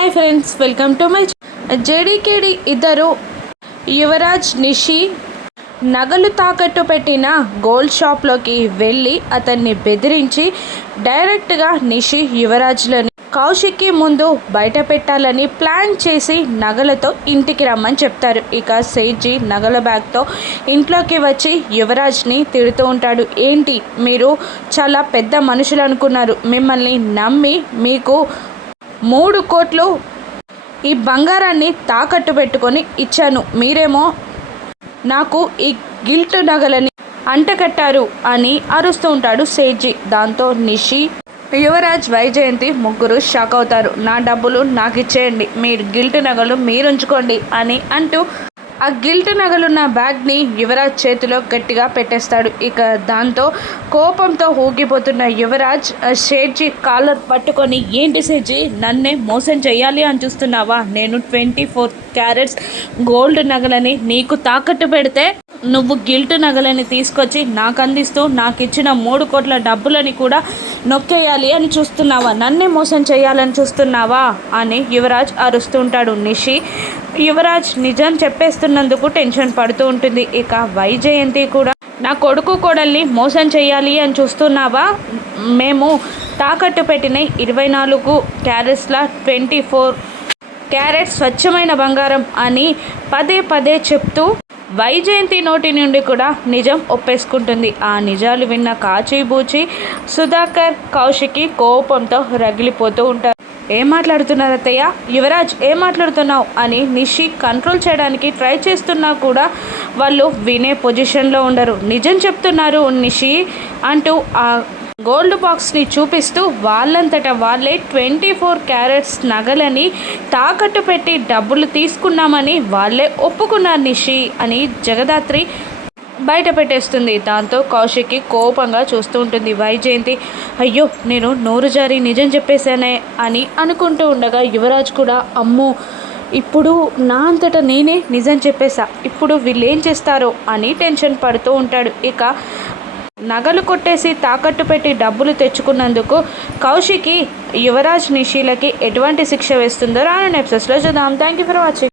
Hi friends welcome to my జేడీకేడి ఇద్దరు యువరాజ్ నిషి నగలు తాకట్టు పెట్టిన గోల్డ్ షాప్లోకి వెళ్ళి అతన్ని బెదిరించి డైరెక్ట్గా నిషి యువరాజ్లని కౌశిక్కి ముందు బయట పెట్టాలని ప్లాన్ చేసి నగలతో ఇంటికి రమ్మని చెప్తారు. ఇక సేట్జీ నగల బ్యాగ్తో ఇంట్లోకి వచ్చి యువరాజ్ని తిడుతూ ఉంటాడు. ఏంటి? మీరు చాలా పెద్ద మనుషులు అనుకున్నారు. మిమ్మల్ని నమ్మి మీకు మూడు కోట్లు ఈ బంగారాన్ని తాకట్టు పెట్టుకొని ఇచ్చాను. మీరేమో నాకు ఈ గిల్ట్ నగలని అంటకట్టారు అని అరుస్తూ ఉంటాడు సేట్జీ దాంతో నిషి యువరాజ్ వైజయంతి ముగ్గురు షాక్ అవుతారు. నా డబ్బులు నాకు ఇచ్చేయండి. మీరు గిల్ట్ నగలు మీరు ఉంచుకోండి అని అంటూ ఆ గిల్ట్ నగలున్న బ్యాగ్ని యువరాజ్ చేతిలో గట్టిగా పెట్టేస్తాడు. ఇక దాంతో కోపంతో ఊగిపోతున్న యువరాజ్ షేర్జీ కాలర్ పట్టుకొని ఏంటి సేట్జీ నన్నే మోసం చేయాలి అని చూస్తున్నావా? నేను ట్వంటీ ఫోర్ క్యారెట్స్ గోల్డ్ నగలని నీకు తాకట్టు పెడితే నువ్వు గిల్ట్ నగలని తీసుకొచ్చి నాకు అందిస్తూ నాకు ఇచ్చిన మూడు కోట్ల డబ్బులని కూడా నొక్కేయాలి అని చూస్తున్నావా? నన్నే మోసం చేయాలని చూస్తున్నావా? అని యువరాజ్ అరుస్తుంటాడు నిషి. యువరాజ్ నిజం చెప్పేస్తున్నందుకు టెన్షన్ పడుతూ ఉంటుంది. ఇక వైజయంతి కూడా నా కొడుకు కోడల్ని మోసం చేయాలి అని చూస్తున్నావా? మేము తాకట్టు పెట్టిన ఇరవై నాలుగు క్యారెట్స్ల ట్వంటీ ఫోర్ క్యారెట్ స్వచ్ఛమైన బంగారం అని పదే పదే చెప్తూ వైజయంతి నోటి నుండి కూడా నిజం ఒప్పేసుకుంటుంది. ఆ నిజాలు విన్న కాచిబూచి సుధాకర్ కౌశికి కోపంతో రగిలిపోతూ ఉంటారు. ఏం మాట్లాడుతున్నారు అత్తయ్య? యువరాజ్ ఏం మాట్లాడుతున్నావు? అని నిషి కంట్రోల్ చేయడానికి ట్రై చేస్తున్నా కూడా వాళ్ళు వినే పొజిషన్లో ఉండరు. నిజం చెప్తున్నారు నిషి అంటూ ఆ గోల్డ్ బాక్స్ని చూపిస్తూ వాళ్ళంతట వాళ్ళే ట్వంటీ ఫోర్ క్యారెట్స్ నగలని తాకట్టు పెట్టి డబ్బులు తీసుకున్నామని వాళ్ళే ఒప్పుకున్నారు నిషి అని జగదాత్రి బయట పెట్టేస్తుంది. దాంతో కౌశిక్కి కోపంగా చూస్తూ ఉంటుంది వైజయంతి. అయ్యో నేను నోరు జారి నిజం చెప్పేశానే అని అనుకుంటూ ఉండగా యువరాజ్ కూడా అమ్ము ఇప్పుడు నా అంతటా నేనే నిజం చెప్పేశా. ఇప్పుడు వీళ్ళు ఏం చేస్తారో అని టెన్షన్ పడుతూ ఉంటాడు. ఇక నగలు కొట్టేసి తాకట్టు పెట్టి డబ్బులు తెచ్చుకున్నందుకు కౌశికి యువరాజ్ నిషీలకి ఎటువంటి శిక్ష వేస్తుందో రాను ఎపిసోడ్స్లో చూద్దాం. Thank you for watching